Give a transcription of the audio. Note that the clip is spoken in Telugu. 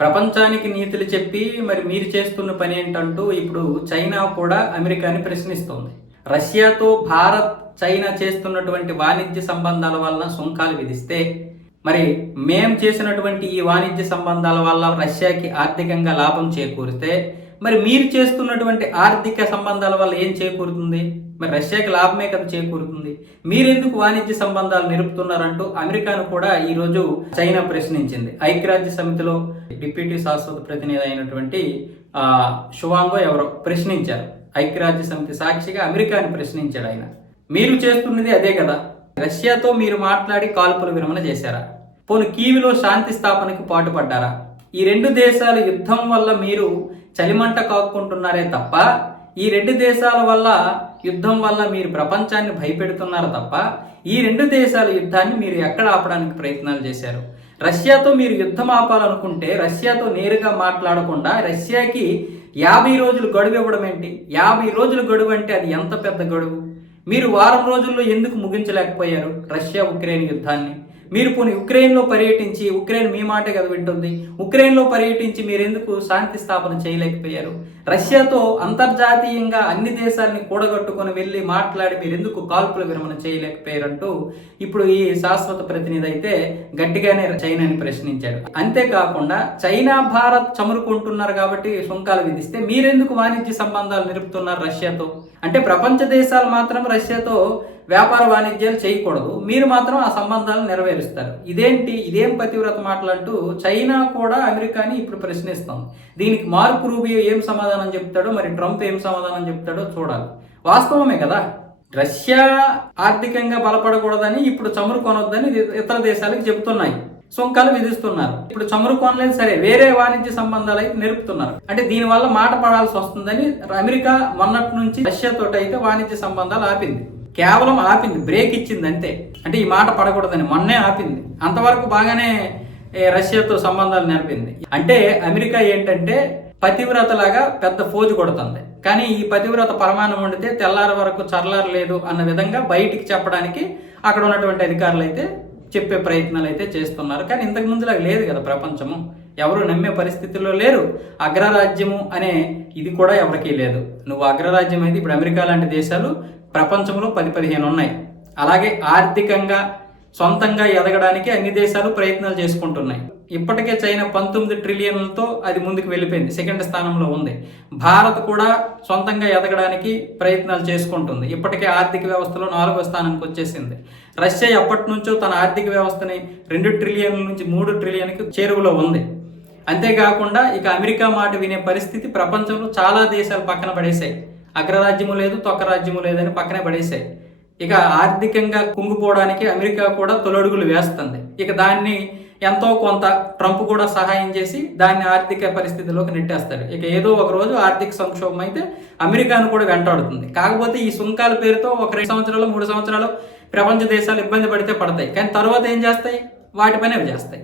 ప్రపంచానికి నీతులు చెప్పి మరి మీరు చేస్తున్న పని ఏంటంటూ ఇప్పుడు చైనా కూడా అమెరికాని ప్రశ్నిస్తోంది. రష్యాతో భారత్ చైనా చేస్తున్నటువంటి వాణిజ్య సంబంధాల వలన సుంకాలు విధిస్తే మరి మేం చేసినటువంటి ఈ వాణిజ్య సంబంధాల వల్ల రష్యాకి ఆర్థికంగా లాభం చేకూరితే మరి మీరు చేస్తున్నటువంటి ఆర్థిక సంబంధాల వల్ల ఏం చేకూరుతుంది? మరి రష్యాకి లాభమే కదా చేకూరుతుంది. మీరెందుకు వాణిజ్య సంబంధాలు నిలుపుతున్నారంటూ అమెరికాను కూడా ఈరోజు చైనా ప్రశ్నించింది. ఐక్యరాజ్య సమితిలో డిప్యూటీ శాశ్వత ప్రతినిధి అయినటువంటి షువాంగో ఎవరో ప్రశ్నించారు. ఐక్యరాజ్య సమితి సాక్షిగా అమెరికాని ప్రశ్నించాడు ఆయన. మీరు చేస్తున్నది అదే కదా. రష్యాతో మీరు మాట్లాడి కాల్పుల విరమణ చేశారా? పోను కీవిలో శాంతి స్థాపనకు పాటుపడ్డారా? ఈ రెండు దేశాల యుద్ధం వల్ల మీరు చలిమంట కాక్కుంటున్నారే తప్ప ఈ రెండు దేశాల వల్ల యుద్ధం వల్ల మీరు ప్రపంచాన్ని భయపెడుతున్నారు తప్ప ఈ రెండు దేశాల యుద్ధాన్ని మీరు ఎక్కడ ఆపడానికి ప్రయత్నాలు చేశారు? రష్యాతో మీరు యుద్ధం ఆపాలనుకుంటే రష్యాతో నేరుగా మాట్లాడకుండా రష్యాకి యాభై రోజులు గడువు ఇవ్వడం ఏంటి? యాభై రోజులు గడువు అంటే అది ఎంత పెద్ద గడువు? మీరు వారం రోజుల్లో ఎందుకు ముగించలేకపోయారు రష్యా ఉక్రెయిన్ యుద్ధాన్ని? మీరు పోనీ ఉక్రెయిన్లో పర్యటించి ఉక్రెయిన్ మీ మాటే కదా వింటుంది. ఉక్రెయిన్లో పర్యటించి మీరు ఎందుకు శాంతి స్థాపన చేయలేకపోయారు? రష్యాతో అంతర్జాతీయంగా అన్ని దేశాలని కూడగట్టుకొని వెళ్ళి మాట్లాడి మీరు ఎందుకు కాల్పుల విరమణ చేయలేకపోయారంటూ ఇప్పుడు ఈ శాశ్వత ప్రతినిధి అయితే గట్టిగానే చైనాని ప్రశ్నించాడు. అంతేకాకుండా చైనా భారత్ చమురుకుంటున్నారు కాబట్టి సుంకాలు విధిస్తే మీరెందుకు వాణిజ్య సంబంధాలు నిలుపుతున్నారు రష్యాతో? అంటే ప్రపంచ దేశాలు మాత్రం రష్యాతో వ్యాపార వాణిజ్యాలు చేయకూడదు. మీరు మాత్రం ఆ సంబంధాలను నెరవేరుస్తారు. ఇదేంటి? ఇదేం పతివ్రత మాటలంటూ చైనా కూడా అమెరికాని ఇప్పుడు ప్రశ్నిస్తుంది. దీనికి మార్క్ రూబియో ఏం సమాధానం చెప్తాడో మరి ట్రంప్ ఏం సమాధానం చెప్తాడో చూడాలి. వాస్తవమే కదా? రష్యా ఆర్థికంగా బలపడకూడదని ఇప్పుడు చమురు కొనొద్దని ఇతర దేశాలకు చెబుతున్నాయి. సుంకాలు విధిస్తున్నారు. ఇప్పుడు చమురు కొనలేదు సరే వేరే వాణిజ్య సంబంధాలు అయితే నిలుపుతున్నారు. అంటే దీనివల్ల మాట పడాల్సి వస్తుందని అమెరికా మొన్నటి నుంచి రష్యాతో అయితే వాణిజ్య సంబంధాలు ఆపింది. కేవలం ఆపింది బ్రేక్ ఇచ్చింది అంతే అంటే ఈ మాట పడకూడదని మొన్నే ఆపింది. అంతవరకు బాగానే రష్యాతో సంబంధాలు నెరపింది. అంటే అమెరికా ఏంటంటే పతివ్రతలాగా పెద్ద ఫోజు కొడుతుంది. కానీ ఈ పతివ్రత పరమాణం వండితే తెల్లారి వరకు చల్లారు లేదు అన్న విధంగా బయటికి చెప్పడానికి అక్కడ ఉన్నటువంటి అధికారులు అయితే చెప్పే ప్రయత్నాలు అయితే చేస్తున్నారు. కానీ ఇంతకు ముందులాగా లేదు కదా ప్రపంచము. ఎవరు నమ్మే పరిస్థితుల్లో లేరు. అగ్రరాజ్యము అనే ఇది కూడా ఎవరికీ లేదు. నువ్వు అగ్రరాజ్యం అయితే ఇప్పుడు అమెరికా లాంటి దేశాలు ప్రపంచంలో పది పదిహేను ఉన్నాయి. అలాగే ఆర్థికంగా సొంతంగా ఎదగడానికి అన్ని దేశాలు ప్రయత్నాలు చేసుకుంటున్నాయి. ఇప్పటికే చైనా పంతొమ్మిది ట్రిలియన్లతో అది ముందుకు వెళ్ళిపోయింది సెకండ్ స్థానంలో ఉంది. భారత్ కూడా సొంతంగా ఎదగడానికి ప్రయత్నాలు చేసుకుంటుంది. ఇప్పటికే ఆర్థిక వ్యవస్థలో నాలుగో స్థానానికి వచ్చేసింది. రష్యా ఎప్పటి నుంచో తన ఆర్థిక వ్యవస్థని రెండు ట్రిలియన్ల నుంచి మూడు ట్రిలియన్కి చేరువలో ఉంది. అంతేకాకుండా ఇక అమెరికా మాట వినే పరిస్థితి ప్రపంచంలో చాలా దేశాలు పక్కన పడేశాయి. అగ్రరాజ్యము లేదు తొక్క రాజ్యము లేదని పక్కనే పడేశాయి. ఇక ఆర్థికంగా కుంగిపోవడానికి అమెరికా కూడా తొలడుగులు వేస్తుంది. ఇక దాన్ని ఎంతో కొంత ట్రంప్ కూడా సహాయం చేసి దాన్ని ఆర్థిక పరిస్థితిలోకి నెట్టేస్తాడు. ఇక ఏదో ఒక రోజు ఆర్థిక సంక్షోభం అయితే అమెరికాను కూడా వెంటాడుతుంది. కాకపోతే ఈ సుంకాల పేరుతో ఒక రెండు సంవత్సరాలు మూడు సంవత్సరాలు ప్రపంచ దేశాలు ఇబ్బంది పడితే పడతాయి. కానీ తర్వాత ఏం చేస్తాయి? వాటి అవి చేస్తాయి.